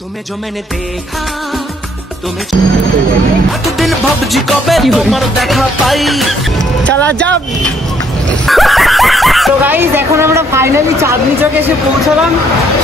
तुम्हें जो मैंने देखा तुम्हें तो दिन भबजी कबे তোমার দেখা পাই চলা যাব। তো গাইস এখন আমরা ফাইনালি চাঁদনী চকে এসে পৌঁছলাম।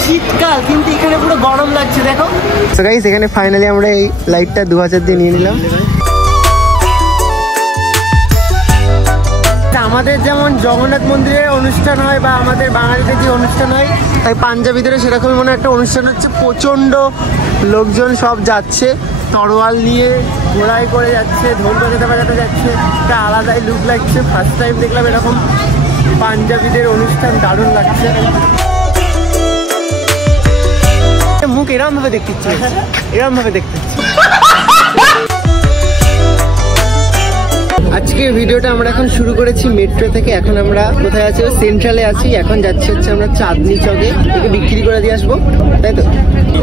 শীতকাল কিন্তু এখানে পুরো গরম লাগছে দেখো। তো গাইস এখানে ফাইনালি আমরা এই লাইটটা 2000 দিয়ে নিয়ে নিলাম। আমাদের যেমন জগন্নাথ মন্দিরে অনুষ্ঠান হয় বা আমাদের বাঙালিদের যে অনুষ্ঠান হয়, তাই পাঞ্জাবিদের সেরকম মনে একটা অনুষ্ঠান হচ্ছে। প্রচন্ড লোকজন সব যাচ্ছে, তরোয়াল নিয়ে ঘোড়ায় করে যাচ্ছে, ঢোল বাজাতে বাজাতে যাচ্ছে। একটা আলাদাই লুক লাগছে। ফার্স্ট টাইম দেখলাম এরকম পাঞ্জাবিদের অনুষ্ঠান, দারুণ লাগছে। মুখ এরম ভাবে দেখতে ইচ্ছে, এরম ভাবে দেখতে ইচ্ছে। আজকে ভিডিওটা আমরা এখন শুরু করেছি মেট্রো থেকে। এখন আমরা কোথায় আছি? সেন্ট্রালে আছি। এখন যাচ্ছি হচ্ছে আমরা চাঁদনী চকে। ওকে বিক্রি করে দিয়ে আসবো, তাই তো?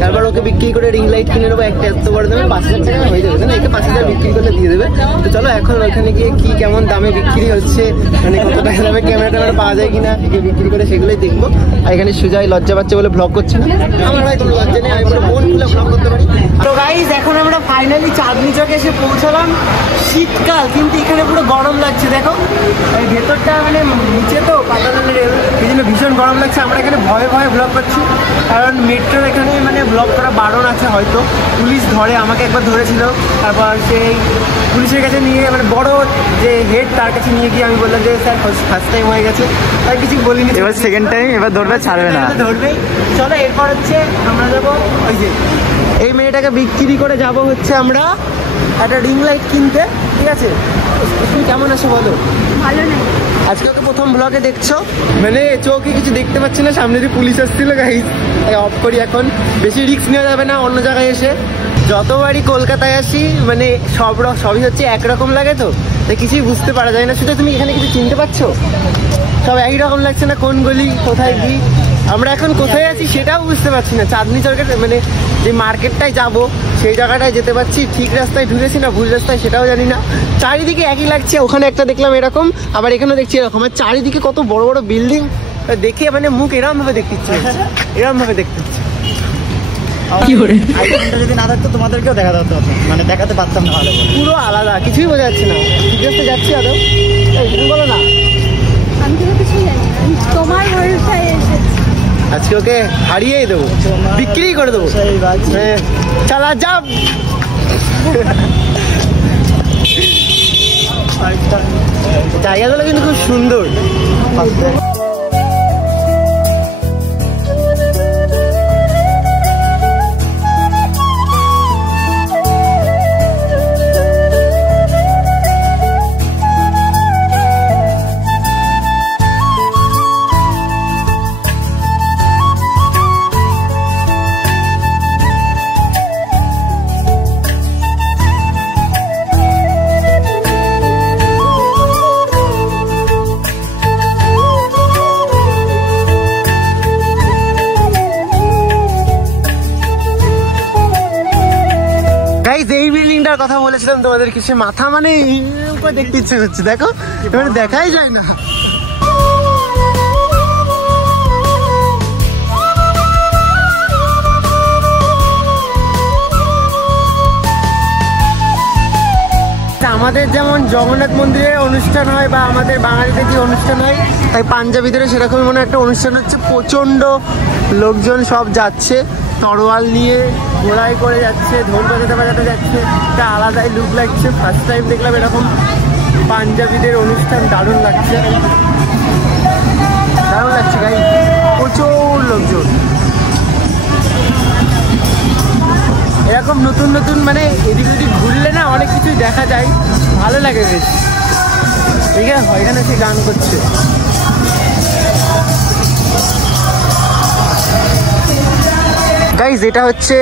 তারপর ওকে বিক্রি করে রিং লাইট কিনে নেবো। একটা এত বড় দামে 5000 টাকা হয়ে যাবে, না? একে 5000 বিক্রি করলে দিয়ে দেবে। তো চলো এখন ওখানে গিয়ে কি কেমন দামে বিক্রি হচ্ছে, মানে কত টাকা দামে ক্যামেরা ট্যামেরা পাওয়া যায় কিনা একে বিক্রি করে সেগুলোই দেখবো। আর এখানে সুজয় লজ্জা পাচ্ছে বলে ব্লগ করছে না। আমার ভাই কোনো লজ্জা নেই, আমি পুরো মন খুলে ব্লগ করতে পারি। তো গাইস এখন আমরা ফাইনালি চাঁদনী চকে এসে পৌঁছলাম। শীতকাল কিন্তু এখানে পুরো গরম লাগছে দেখো। এই ভেতরটা মানে নিচে তো পাতালের রেল, এই জন্য ভীষণ গরম লাগছে। আমরা এখানে ভয়ে ভয়ে ব্লগ করছি, কারণ মেট্রোর এখানে মানে ব্লগ করা বারণ আছে। হয়তো পুলিশ ধরে, আমাকে একবার ধরেছিল। তারপর সেই পুলিশের কাছে নিয়ে মানে বড় যে হেড তার কাছে নিয়ে গিয়ে আমি বললাম যে স্যার ফার্স্ট টাইম হয়ে গেছে, তাই কিছু বলিনি। এবার সেকেন্ড টাইম, এবার ধরবে, ছাড়বে না, ধরবেই। চলো এরপর হচ্ছে আমরা যাবো ওই যে এই মেয়েটাকে বিক্রি করে যাব হচ্ছে আমরা একটা রিং লাইট কিনতে, ঠিক আছে? তুমি কেমন আছো বলো? ভালো না। আজকে ওকে প্রথম ব্লগে দেখছো, মানে চোখে কিছু দেখতে পাচ্ছি না, সামনে দিয়ে পুলিশ আসছিল। গাইস অফ করি, এখন বেশি রিস্ক নেওয়া যাবে না অন্য জায়গায় এসে। যতবারই কলকাতায় আসি মানে সবই হচ্ছে একরকম লাগে, তো তাই কিছুই বুঝতে পারা যায় না। শুধু তুমি এখানে কিছু চিনতে পারছো? সব একই রকম লাগছে না, কোন গলি কোথায় কি। আমরা এখন কোথায় আছি সেটাও বুঝতে পারছি না। চাঁদনী চকের মানে যে মার্কেটটায় যাব সেই জায়গাটায় যেতে পারছি, ঠিক রাস্তায় ঢুকেছি না ভুল রাস্তায় সেটাও জানি না। চারিদিকে একই লাগছে। ওখানে একটা দেখলাম এরকম, আবার এখানেও দেখছি এরকম। আর চারিদিকে কত বড় বড় বিল্ডিং, দেখে মানে মুখ এরম ভাবে দেখতে ইচ্ছে, এরম ভাবে দেখতে ইচ্ছে। যদি না থাকতো তোমাদেরকেও দেখাতে হতো, মানে দেখাতে পারতাম না। ভালো পুরো আলাদা, কিছুই বোঝা যাচ্ছে না। ঠিক রাস্তায় যাচ্ছি আদৌ? তুমি বলো না। আমি তো কিছুই জানি না, তোমার ভরসায় এসেছি। আজকে ওকে হারিয়েই দেবো, বিক্রি করে দেবো। চালা যাব। জায়গাগুলো কিন্তু খুব সুন্দর। এই বিল্ডিংটার কথা বলেছিলাম তোমাদের, কিছু মাথা মানে দেখতে ইচ্ছে হচ্ছে। দেখো এবারে দেখাই যায় না। আমাদের যেমন জগন্নাথ মন্দিরে অনুষ্ঠান হয় বা আমাদের বাঙালিদের যে অনুষ্ঠান হয়, তাই পাঞ্জাবিদের সেরকম মনে একটা অনুষ্ঠান হচ্ছে। প্রচন্ড লোকজন সব যাচ্ছে, তরোয়াল নিয়ে ঘোড়ায় করে যাচ্ছে, ঢোল বাজাতে বাজাতে যাচ্ছে। একটা আলাদাই লুক লাগছে। ফার্স্ট টাইম দেখলাম এরকম পাঞ্জাবিদের অনুষ্ঠান, দারুণ লাগছে, দারুণ লাগছে গাই। প্রচুর লোকজন, এরকম নতুন নতুন মানে এদিক ওদিক ঘুরলে না অনেক কিছুই দেখা যায়, ভালো লাগে বেশ। ঠিক আছে, এখানে সে গান করছে। গাইজ এটা হচ্ছে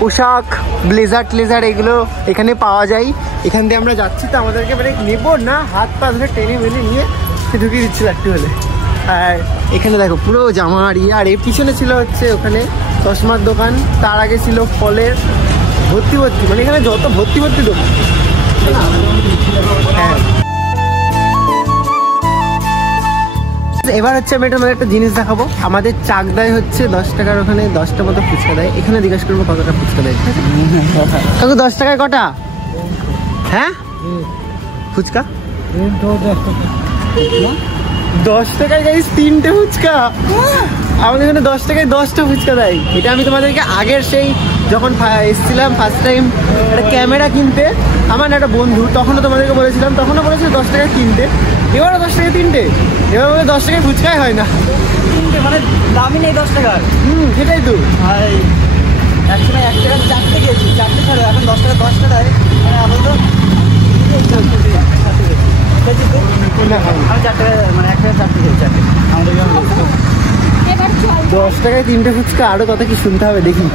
পোশাক, ব্লেজার ট্লেজার এগুলো এখানে পাওয়া যায়। এখান দিয়ে আমরা যাচ্ছি, তো আমাদেরকে মানে নেবো না, হাত পা ধরে টেনে মেলে নিয়ে ঢুকিয়ে দিচ্ছিল একটু হলে। আর এখানে দেখো পুরো জামার ইয়ে। আর এর পিছনে ছিল হচ্ছে ওখানে চশমার দোকান, তার আগে ছিল ফলের ভর্তি ভর্তি, মানে এখানে যত ভর্তি ভর্তি দোকান। হ্যাঁ এবার হচ্ছে আমি তোমাদের একটা জিনিস দেখাবো। আমাদের চাকদায় হচ্ছে 10 টাকার ওখানে 10টা মতো ফুচকা দেয়। এখানে জিজ্ঞাসা করবো কতটা ফুচকা দেয়। কাকু 10 টাকায় কটা? হ্যাঁ ফুচকা 10 টাকায় গাইস 3টে ফুচকা। আমাদের এখানে 10 টাকায় 10টা ফুচকা দেয়। এটা আমি তোমাদেরকে আগের সেই যখন এসেছিলাম ফার্স্ট টাইম একটা ক্যামেরা কিনতে, আমার একটা বন্ধু, তখনও তোমাদেরকে বলেছিলাম, তখনও বলেছিল 10 টাকায় 3টে, এবারও 10 টাকায় 3টে। এবার আমাদের 10 টাকায় ফুচকাই হয় না, 3টে মানে দামই নেই 10 টাকার। সেটাই তো। ভাই একসময় 1 টাকার 4টে খেয়েছি, 4টে ছাড়ো, এখন 10 টাকা 10 টাকায় মানে আপাতত আমি 4 টাকা মানে 1 টাকা 4টে খেয়েছি আমাদের। এবার চল 10 টাকায় 3টে ফুচকা, আরো কথা কি শুনতে হবে দেখি।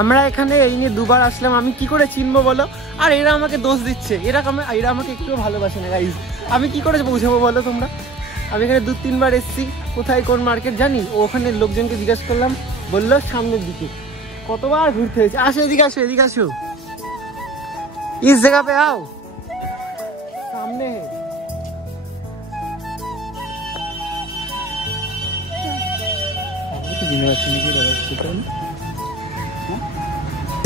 আমরা এখানে এই নিয়ে দুবার আসলাম, আমি কি করে চিনবো বলো? আর এরা আমাকে দোষ দিচ্ছে, এরা আমাকে একটু ভালোবাসে না গাইজ। আমি কি করে পৌঁছাবো বলো তোমরা? আমি এখানে 2-3 বার এসেছি, কোথায় কোন মার্কেট জানি, ওখানে লোকজনকে জিজ্ঞাসা করলাম, বললো সামনের দিকে। কতবার ঘুরতে হয়েছে। আসো এদিকে, আসো এদিকে, আসো इस जगह पे आओ, सामने है।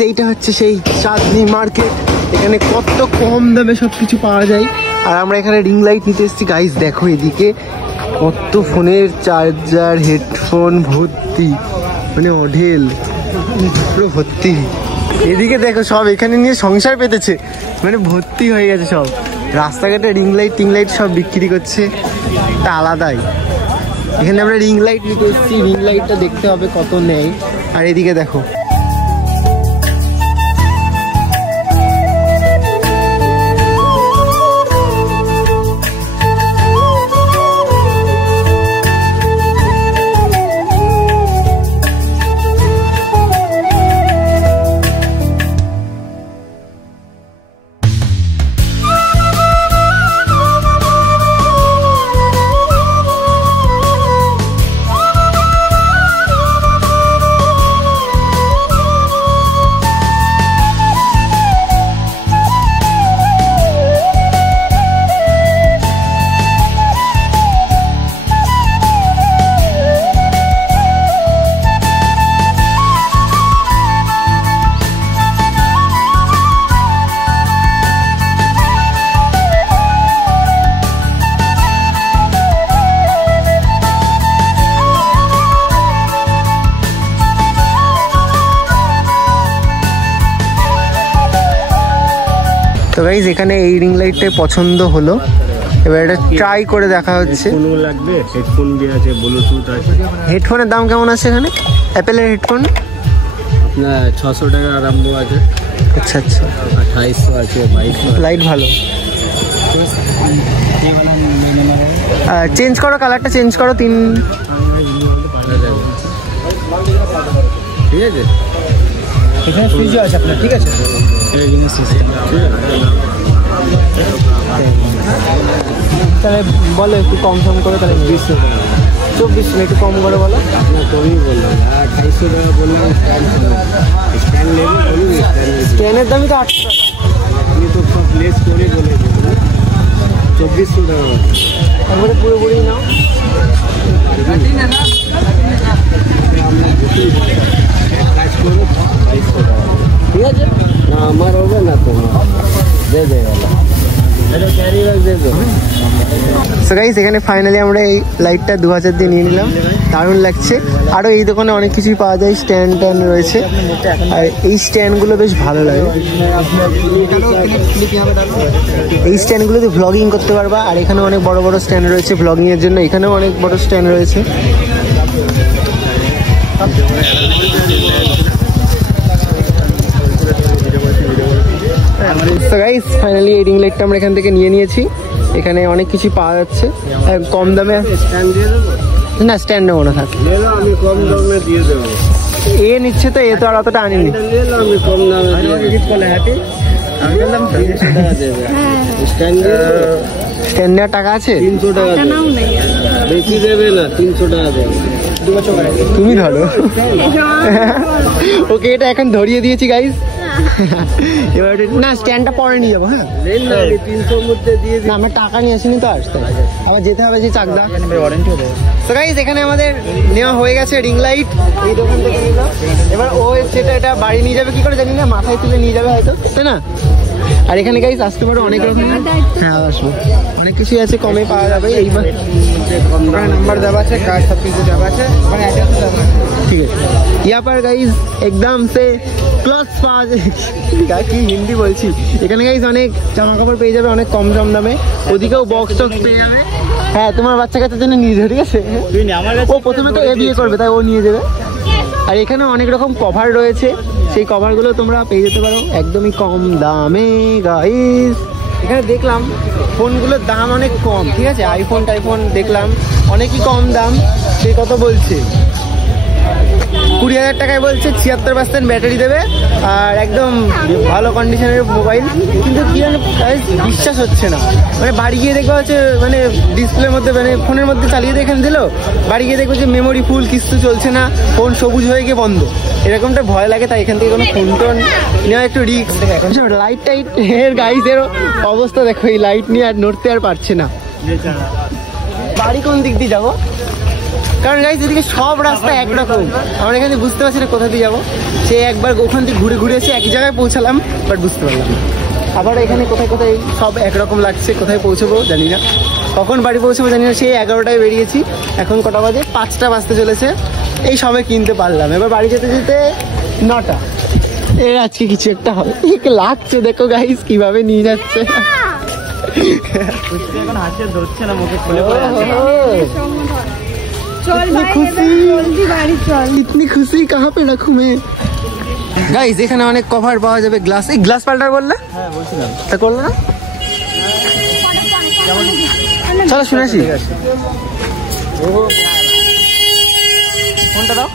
এইটা হচ্ছে সেই চাঁদনি মার্কেট। এখানে কত কম দামে সবকিছু পাওয়া যায়। আর আমরা এখানে রিং লাইট নিতে এসেছি গাইস। দেখো এদিকে কত ফোনের চার্জার, হেডফোন ভর্তি, মানে অঢেল পুরো ভর্তি। এদিকে দেখো সব এখানে নিয়ে সংসার পেতেছে, মানে ভর্তি হয়ে গেছে সব। রাস্তাঘাটে রিং লাইট সব বিক্রি করছে, তা আলাদাই। এখানে আমরা রিং লাইট নিতে এসেছি, রিং লাইটটা দেখতে হবে কত নেয়। আর এদিকে দেখো তো গাইজ এখানে এই রিং লাইটটাই পছন্দ হলো, এবার এটা ট্রাই করে দেখা হচ্ছে। হেডফোনও লাগবে, হেডফোন দিয়ে আছে, ব্লুটুথ আছে। হেডফোনের দাম কেমন আছে এখানে? অ্যাপেলের হেডফোন আপনার 600 টাকা আরম্ভ আছে। আচ্ছা আচ্ছা, 2800 আছে, 2200। লাইট ভালো। চেঞ্জ করো, কালারটা চেঞ্জ করো। 3 ঠিক আছে, এখানে ফ্রিজও আছে আপনার, ঠিক আছে? তাহলে বলো একটু কম করে, তাহলে 24 একটু কম করে বলো। আপনার কমই বললাম, 2800 টাকা বললাম। স্ট্যান্ড নেবে বলুন, স্ট্যান্ডের দামই তো 800 টাকা। আপনি তো সব লেস করে বলেছেন 2400 টাকা। তারপরে পুরোপুরি নাও। কাজ করো 2200 টাকা, ঠিক আছে? না আমার হবে না, তোমার দে দেবে। এটা ক্যারি ব্যাগ দিয়ে দেবো। সো গাইস এখানে ফাইনালি আমরা এই লাইটটা 2000 দিয়ে নিয়ে নিলাম, দারুণ লাগছে। আরও এই দোকানে অনেক কিছুই পাওয়া যায়, স্ট্যান্ড রয়েছে, আর এই স্ট্যান্ডগুলো বেশ ভালো লাগে। এই স্ট্যান্ডগুলোতে ভ্লগিং করতে পারবা। আর এখানে অনেক বড় বড় স্ট্যান্ড রয়েছে ভ্লগিংয়ের জন্য, এখানেও অনেক বড় স্ট্যান্ড রয়েছে। তো গাইস ফাইনালি এই রিং লাইটটা আমরা এখান থেকে নিয়ে নিয়েছি। এখানে অনেক কিছু পাওয়া যাচ্ছে কম দামে। স্ট্যান্ড দিয়ে দেবো না, স্ট্যান্ড নেবো না, থাক। আমি কম দামে দিয়ে দেবো। এ নিচ্ছে তো, এ তো আর অতটা আনিনি। আমি কম দামে স্ট্যান্ড নেওয়ার টাকা আছে? 300 টাকা বেশি দেবে না, 300 টাকা দেবে। তুমি ধরো। ওকে এটা এখন ধরিয়ে দিয়েছি গাইস, এবার না স্ট্যান্ডটা পরে নিয়ে যাবো। হ্যাঁ 300 মধ্যে দিয়ে না আমরা টাকা নিয়ে আসিনি তো, আসতে আবার যেতে হবে যে চাকদা। তো গাইস এখানে আমাদের নেওয়া হয়ে গেছে রিং লাইট, এই দোকান থেকে নিল। এবার ও সেটা এটা বাড়ি নিয়ে যাবে কি করে জানি না, মাথায় তুলে নিয়ে যাবে হয়তো, তাই না? আর এখানে গাইস আসতে পারো অনেক রকম। হ্যাঁ আসবো, অনেক কিছুই আছে, কমে পাওয়া যাবে। এইবার নাম্বার দেওয়া আছে, কার্ড সব কিছু দেওয়া আছে, মানে অ্যাড্রেস দেওয়া আছে। ठीक है, यहाँ पर गाइज एकदम से ক্লথ পাওয়া যায়। কি হিন্দি বলছি, এখানে গাইজ অনেক জামা কাপড় পেয়ে যাবে অনেক কম কম দামে। ওদিকেও বক্স টক্স পেয়ে যাবে। হ্যাঁ তোমার বাচ্চা কাচ্চার জন্য নিয়ে যাবে, ঠিক আছে? ও প্রথমে তো এ বিয়ে করবে, তাই ও নিয়ে যাবে। আর এখানে অনেক রকম কভার রয়েছে, সেই কভারগুলো তোমরা পেয়ে যেতে পারো একদমই কম দামে গাইজ। এখানে দেখলাম ফোনগুলোর দাম অনেক কম, ঠিক আছে? আইফোন টাইফোন দেখলাম অনেকই কম দাম। সে কত বলছে 20,000 টাকায় বলছে, 76% ব্যাটারি দেবে আর একদম ভালো কন্ডিশনের মোবাইল। কিন্তু কি জানি বিশ্বাস হচ্ছে না, মানে বাড়ি গিয়ে দেখবো হচ্ছে মানে ডিসপ্লের মধ্যে মানে ফোনের মধ্যে চালিয়ে দিয়ে এখানে দিল, বাড়ি গিয়ে দেখবো যে মেমোরি ফুল, কিছু চলছে না, ফোন সবুজ হয়ে গিয়ে বন্ধ, এরকমটা ভয় লাগে। তাই এখান থেকে কোনো ফোন টোন নেওয়া একটু রিস্ক। লাইট টাইট এর গাইজের অবস্থা দেখো, এই লাইট নিয়ে আর নড়তে আর পারছে না। বাড়ি কোন দিক দিয়ে যাবো, কারণ গাইজ এদিকে সব রাস্তা একরকম, আমরা এখানে বুঝতে পারছি না কোথা দিয়ে যাবো। সে একবার ওখান থেকে ঘুরে ঘুরে এসে একই জায়গায় পৌঁছালাম, বাট বুঝতে পারলাম না। আবার এখানে কোথায় কোথায় সব একরকম লাগছে, কোথায় পৌঁছবো জানি না, কখন বাড়ি পৌঁছবো জানি না। সেই 11টায় বেরিয়েছি, এখন কটা বাজে? 5টা বাজতে চলেছে। এই সবে কিনতে পারলাম, এবার বাড়ি যেতে যেতে 9টা। এর আজকে কিছু একটা হবে লাগছে, দেখো গাইজ কিভাবে নিয়ে যাচ্ছে। এখন হাসি ধরছে না, মুখে খুলে পড়ে আছে। चल भाई जल्दी बाड़ी चल। इतनी खुशी कहाँ पे रखूं मैं? गाइस এখানে অনেক কভার পাওয়া যাবে, গ্লাস। এই গ্লাস পাল্টার বললে? হ্যাঁ বলছিলাম, তা করলো না? চলো শুনেছি। ফোনটা দাও,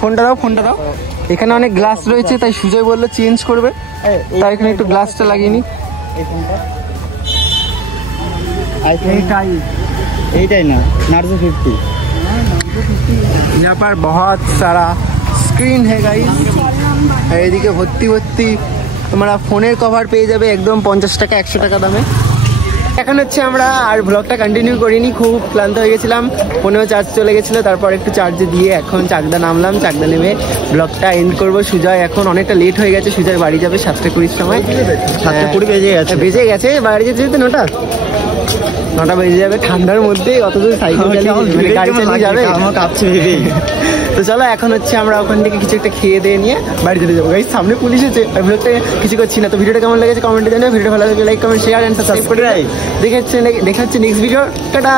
ফোনটা দাও, ফোনটা দাও। এখানে অনেক গ্লাস রয়েছে, তাই সুজয় বললো চেঞ্জ করবে, তাই এখানে একটু গ্লাসটা লাগিয়ে নি। এইটাই না, নার্জো 50। यहाँ पर बहुत सारा स्क्रीन है गाइस, আর এদিকে ভর্তি ভর্তি তোমরা ফোনের কভার পেয়ে যাবে একদম 50 টাকা 100 টাকা দামে। এখন হচ্ছে আমরা আর ব্লগটা কন্টিনিউ করিনি, খুব ক্লান্ত হয়ে গেছিলাম, ফোনেও চার্জ চলে গেছিলো। তারপর একটু চার্জে দিয়ে এখন চাকদা নামলাম, চাকদা নেমে ব্লগটা এন্ড করবো। সুজয় এখন অনেকটা লেট হয়ে গেছে, সুজয় বাড়ি যাবে 7:20 সময়। 7:20 বেজে গেছে, বাড়ি যেতে যেতে 9টা বেজে যাবে। ঠান্ডার মধ্যে অত দূর সাইকেল চালিয়ে গাড়ি চালিয়ে যাবে, আমার কাঁপছে ভেবে। তো চলো এখন হচ্ছে আমরা ওখান থেকে কিছু একটা খেয়ে দিয়ে নিয়ে বাড়ি চলে যাবো। গাইস সামনে পুলিশ আছে, আর ব্লগটা কিছু করছি না। তো ভিডিওটা কেমন লেগেছে কমেন্টে জানাও, ভিডিও ভালো লাগলে like comment share and subscribe করে দেখা হচ্ছে নেক্সট ভিডিও। টাটা।